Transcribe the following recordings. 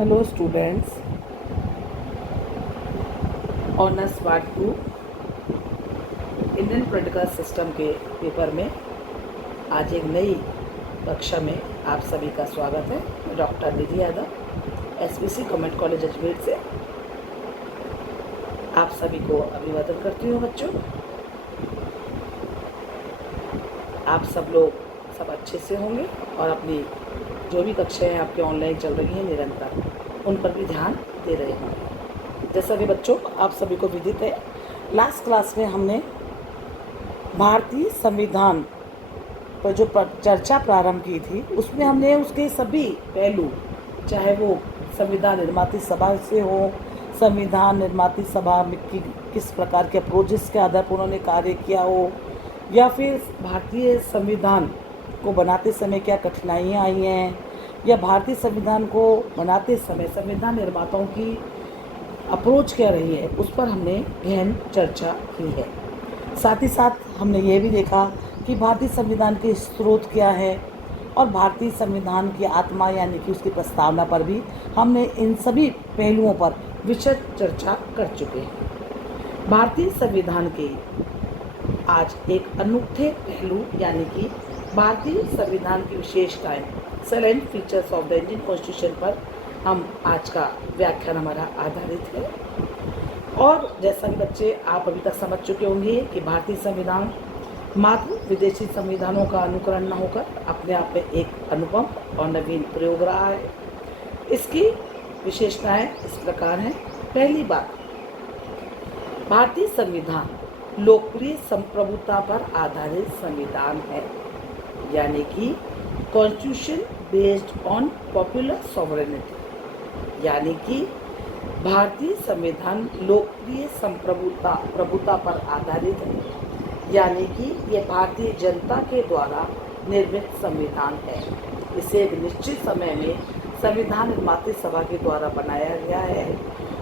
Hello students, honours part 2 Indian political system के paper में आज एक नई कक्षा में आप सभी का स्वागत है। मैं doctor Nidhi Yadav SPC government college Ajmer से आप सभी को अभिवादन करती हूँ। बच्चों, आप सब लोग सब अच्छे से होंगे और अपनी जो भी कक्षाएँ आपके ऑनलाइन चल रही हैं निरंतर उन पर भी ध्यान दे रहे होंगे। जैसा कि बच्चों आप सभी को विदित है, लास्ट क्लास में हमने भारतीय संविधान पर जो चर्चा प्रारंभ की थी उसमें हमने उसके सभी पहलू, चाहे वो संविधान निर्माती सभा से हो, संविधान निर्माती सभा में किस प्रकार के अप्रोचेस के आधार पर उन्होंने कार्य किया हो, या फिर भारतीय संविधान को बनाते समय क्या कठिनाइयाँ आई हैं, या भारतीय संविधान को बनाते समय संविधान निर्माताओं की अप्रोच क्या रही है, उस पर हमने गहन चर्चा की है। साथ ही साथ हमने ये भी देखा कि भारतीय संविधान के स्रोत क्या है और भारतीय संविधान की आत्मा यानी कि उसकी प्रस्तावना पर भी हमने इन सभी पहलुओं पर विशद चर्चा कर चुके हैं। भारतीय संविधान के आज एक अनूठे पहलू यानी कि भारतीय संविधान की विशेषताएं, salient features of the Indian constitution पर हम आज का व्याख्यान हमारा आधारित है। और जैसा कि बच्चे आप अभी तक समझ चुके होंगे कि भारतीय संविधान मात्र विदेशी संविधानों का अनुकरण न होकर अपने आप में एक अनुपम और नवीन प्रयोग रहा है। इसकी विशेषताएं इस प्रकार हैं। पहली बात, भारतीय संविधान लोकप्रिय संप्रभुता पर आधारित संविधान है, यानी कि constitution based on popular sovereignty, यानी कि भारतीय संविधान लोकप्रिय संप्रभुता पर आधारित है, यानी कि ये भारतीय जनता के द्वारा निर्मित संविधान है। इसे एक निश्चित समय में संविधान निर्माती सभा के द्वारा बनाया गया है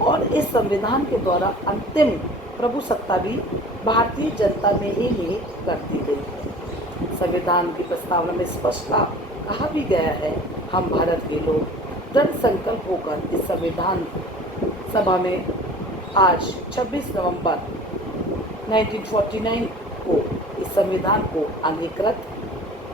और इस संविधान के द्वारा अंतिम प्रभुसत्ता भी भारतीय जनता में ही निहित कर दी गई है। संविधान की प्रस्तावना में स्पष्ट कहा भी गया है, हम भारत के लोग दृढ़ संकल्प होकर इस संविधान सभा में आज 26 नवंबर 1949 को इस संविधान को अंगीकृत,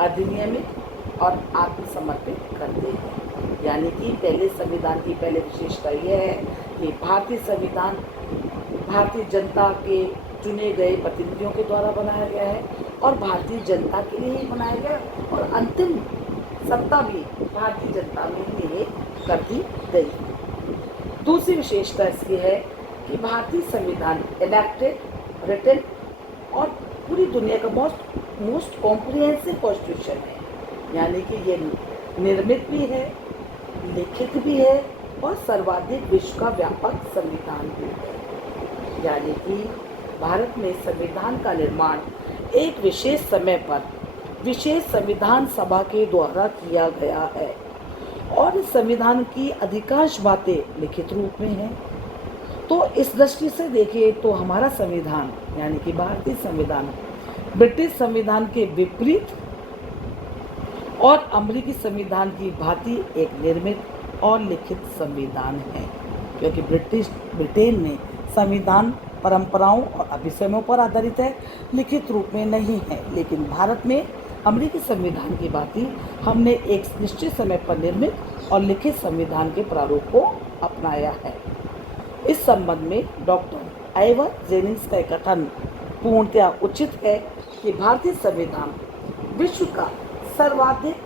अधिनियमित और आत्मसमर्पित करते हैं। यानी कि पहले संविधान की पहले विशेषता यह है कि भारतीय संविधान भारतीय जनता के चुने गए प्रतिनिधियों के द्वारा बनाया गया है और भारतीय जनता के लिए ही बनाया गया और अंतिम सत्ता भी भारतीय जनता में ही कर दी गई। दूसरी विशेषता इसकी है कि भारतीय संविधान एडैप्टेड, रिटन और पूरी दुनिया का मोस्ट कॉम्प्रिहेंसिव कॉन्स्टिट्यूशन है, यानी कि ये निर्मित भी है, लिखित भी है और सर्वाधिक विश्व का व्यापक संविधान भी है। यानी कि भारत में संविधान का निर्माण एक विशेष समय पर विशेष संविधान सभा के द्वारा किया गया है और इस संविधान की अधिकांश बातें लिखित रूप में हैं। तो इस दृष्टि से देखें तो हमारा संविधान यानी कि भारतीय संविधान ब्रिटिश संविधान के विपरीत और अमेरिकी संविधान की भांति एक निर्मित और लिखित संविधान है, क्योंकि ब्रिटेन में संविधान परंपराओं और अभिसमयों पर आधारित है, लिखित रूप में नहीं है। लेकिन भारत में अमेरिकी संविधान की भांति हमने एक निश्चित समय पर निर्मित और लिखित संविधान के प्रारूप को अपनाया है। इस संबंध में डॉक्टर आइवर जेनिंग्स का कथन पूर्णतया उचित है कि भारतीय संविधान विश्व का सर्वाधिक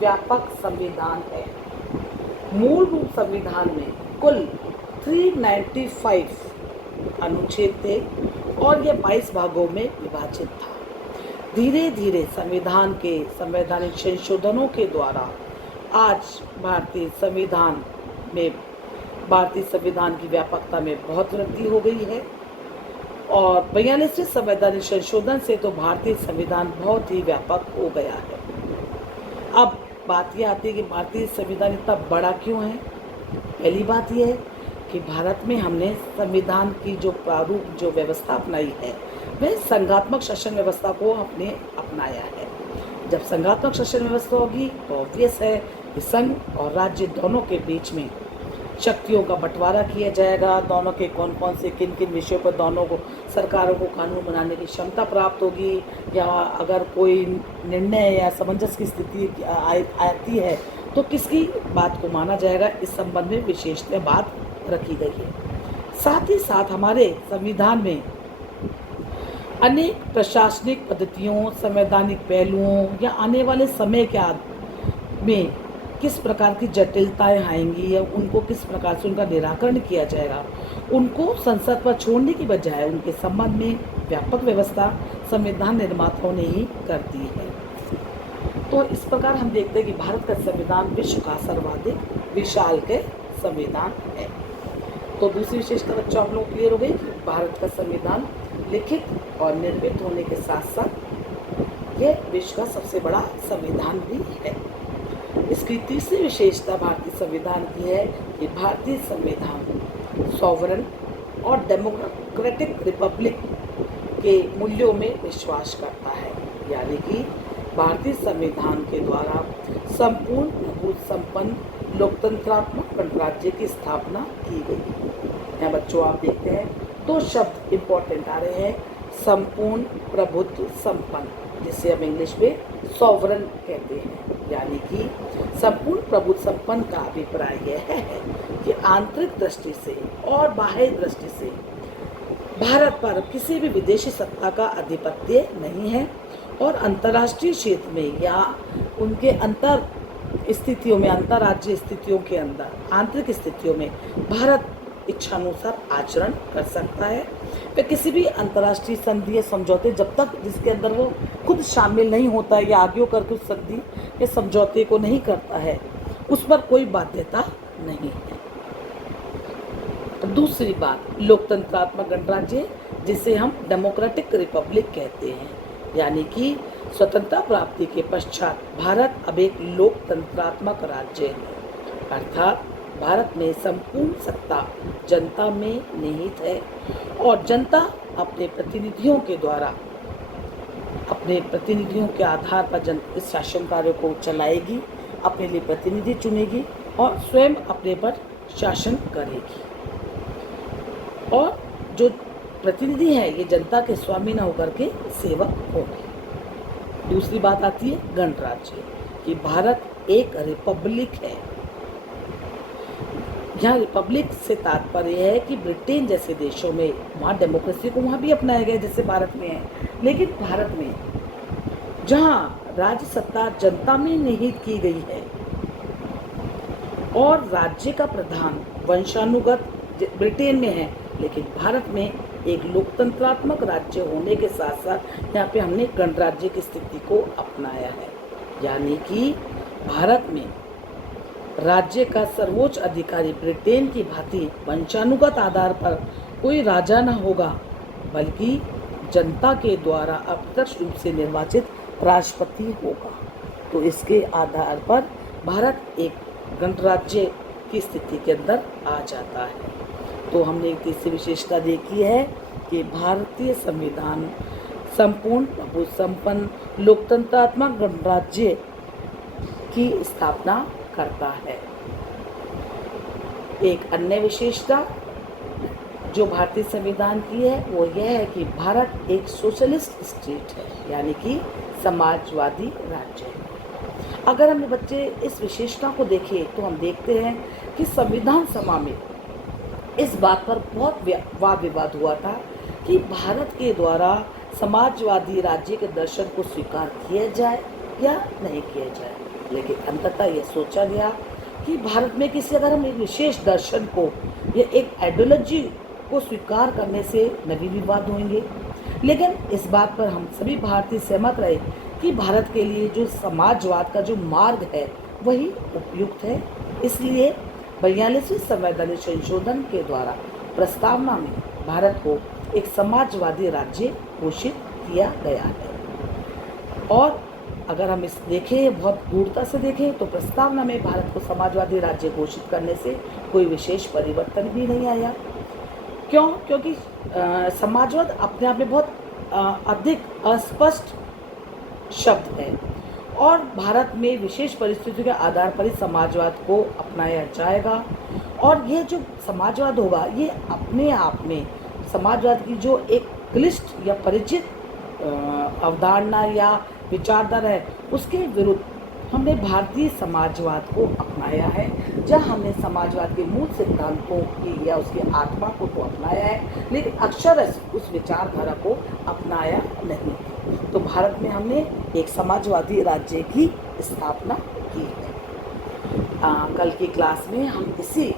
व्यापक संविधान है। मूल रूप संविधान में कुल 395 अनुच्छेद थे और यह 22 भागों में विभाजित था। धीरे धीरे संविधान के संवैधानिक संशोधनों के द्वारा आज भारतीय संविधान की व्यापकता में बहुत वृद्धि हो गई है और 42वें संवैधानिक संशोधन से तो भारतीय संविधान बहुत ही व्यापक हो गया है। अब बात यह आती है कि भारतीय संविधान इतना बड़ा क्यों है। पहली बात यह है कि भारत में हमने संविधान की जो प्रारूप जो व्यवस्था अपनाई है वह संघात्मक शासन व्यवस्था को हमने अपनाया है। जब संघात्मक शासन व्यवस्था होगी तो ऑब्वियस है कि संघ और राज्य दोनों के बीच में शक्तियों का बंटवारा किया जाएगा, दोनों के कौन कौन से किन किन विषयों पर दोनों को सरकारों को कानून बनाने की क्षमता प्राप्त होगी, या अगर कोई निर्णय या सामंजस्य की स्थिति आती है तो किसकी बात को माना जाएगा, इस संबंध में विशेषतः बात रखी गई है। साथ ही साथ हमारे संविधान में अनेक प्रशासनिक पद्धतियों, संवैधानिक पहलुओं या आने वाले समय के में किस प्रकार की जटिलताएं आएंगी या उनको किस प्रकार से उनका निराकरण किया जाएगा, उनको संसद पर छोड़ने की बजाय उनके संबंध में व्यापक व्यवस्था संविधान निर्माताओं ने ही कर दी है। तो इस प्रकार हम देखते हैं कि भारत का संविधान विश्व का सर्वाधिक विशाल के संविधान है। तो दूसरी विशेषता बच्चों आप लोग क्लियर हो गई कि भारत का संविधान लिखित और निर्मित होने के साथ साथ यह विश्व का सबसे बड़ा संविधान भी है। इसकी तीसरी विशेषता भारतीय संविधान की है कि भारतीय संविधान सॉवरन और डेमोक्रेटिक रिपब्लिक के मूल्यों में विश्वास करता है, यानी कि भारतीय संविधान के द्वारा संपूर्ण प्रभुत्व संपन्न लोकतंत्रात्मक गणराज्य की स्थापना की गई। यहाँ बच्चों आप देखते हैं दो शब्द इम्पोर्टेंट आ रहे हैं, संपूर्ण प्रभुत्व संपन्न, जिसे हम इंग्लिश में सॉवरन कहते हैं, यानी कि संपूर्ण प्रभुत्व संपन्न का अभिप्राय यह है कि आंतरिक दृष्टि से और बाह्य दृष्टि से भारत पर किसी भी विदेशी सत्ता का आधिपत्य नहीं है और अंतर्राष्ट्रीय क्षेत्र में या उनके अंतर स्थितियों में, अंतर्राज्यीय स्थितियों के अंदर, आंतरिक स्थितियों में भारत इच्छानुसार आचरण कर सकता है। वह किसी भी अंतर्राष्ट्रीय संधि या समझौते, जब तक जिसके अंदर वो खुद शामिल नहीं होता है या आगे होकर उस संधि या समझौते को नहीं करता है, उस पर कोई बाध्यता नहीं है। दूसरी बात, लोकतंत्रात्मक गणराज्य, जिसे हम डेमोक्रेटिक रिपब्लिक कहते हैं, यानी कि स्वतंत्रता प्राप्ति के पश्चात भारत अब एक लोकतंत्रात्मक राज्य है, अर्थात भारत में संपूर्ण सत्ता जनता में निहित है और जनता अपने प्रतिनिधियों के द्वारा, अपने प्रतिनिधियों के आधार पर इस शासन कार्य को चलाएगी, अपने लिए प्रतिनिधि चुनेगी और स्वयं अपने पर शासन करेगी। और जो प्रतिनिधि है ये जनता के स्वामी न होकर के सेवक होंगे। दूसरी बात आती है गणराज्य, कि भारत एक रिपब्लिक है। यहाँ रिपब्लिक से तात्पर्य है कि ब्रिटेन जैसे देशों में वहाँ डेमोक्रेसी को वहाँ भी अपनाया गया जैसे भारत में है, लेकिन भारत में जहाँ राज्य सत्ता जनता में निहित की गई है और राज्य का प्रधान वंशानुगत ब्रिटेन में है, लेकिन भारत में एक लोकतंत्रात्मक राज्य होने के साथ साथ यहाँ पे हमने गणराज्य की स्थिति को अपनाया है, यानी कि भारत में राज्य का सर्वोच्च अधिकारी ब्रिटेन की भांति वंशानुगत आधार पर कोई राजा न होगा, बल्कि जनता के द्वारा अप्रत्यक्ष रूप से निर्वाचित राष्ट्रपति होगा। तो इसके आधार पर भारत एक गणराज्य की स्थिति के अंदर आ जाता है। तो हमने एक तीसरी विशेषता देखी है कि भारतीय संविधान संपूर्ण प्रभुत्व संपन्न लोकतंत्रात्मक गणराज्य की स्थापना करता है। एक अन्य विशेषता जो भारतीय संविधान की है वो यह है कि भारत एक सोशलिस्ट स्टेट है, यानी कि समाजवादी राज्य है। अगर हम बच्चे इस विशेषता को देखें तो हम देखते हैं कि संविधान सभा में इस बात पर बहुत वाद विवाद हुआ था कि भारत के द्वारा समाजवादी राज्य के दर्शन को स्वीकार किया जाए या नहीं किया जाए, लेकिन अंततः यह सोचा गया कि भारत में किसी अगर हम एक विशेष दर्शन को या एक आइडियोलॉजी को स्वीकार करने से न भी विवाद होंगे, लेकिन इस बात पर हम सभी भारतीय सहमत रहे कि भारत के लिए जो समाजवाद का जो मार्ग है वही उपयुक्त है। इसलिए 42वें संवैधानिक संशोधन के द्वारा प्रस्तावना में भारत को एक समाजवादी राज्य घोषित किया गया है। और अगर हम इस देखें, बहुत गूढ़ता से देखें, तो प्रस्तावना में भारत को समाजवादी राज्य घोषित करने से कोई विशेष परिवर्तन भी नहीं आया। क्यों? क्योंकि समाजवाद अपने आप में बहुत अधिक अस्पष्ट शब्द है और भारत में विशेष परिस्थितियों के आधार पर ही समाजवाद को अपनाया जाएगा। और ये जो समाजवाद होगा ये अपने आप में समाजवाद की जो एक क्लिष्ट या परिचित अवधारणा या विचारधारा है उसके विरुद्ध हमने भारतीय समाजवाद को अपनाया है, जहाँ हमने समाजवाद के मूल सिद्धांतों की या उसकी आत्मा को तो अपनाया है, लेकिन अक्षरशः उस विचारधारा को अपनाया नहीं। तो भारत में हमने एक समाजवादी राज्य की स्थापना की है। कल की क्लास में हम इसी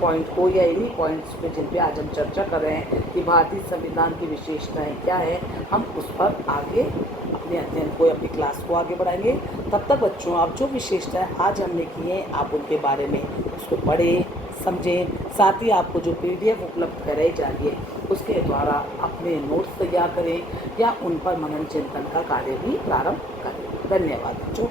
पॉइंट को या इन्हीं पॉइंट्स पे जिन पे आज हम चर्चा कर रहे हैं कि भारतीय संविधान की विशेषताएं क्या है, हम उस पर आगे अपने अध्ययन को अपनी क्लास को आगे बढ़ाएंगे। तब तक बच्चों आप जो विशेषताएं आज हमने की हैं आप उनके बारे में उसको पढ़ें समझें, साथ ही आपको जो PDF उपलब्ध कराई जा रही है उसके द्वारा अपने नोट्स तैयार करें या उन पर मनन चिंतन का कार्य भी प्रारंभ करें। धन्यवाद बच्चों।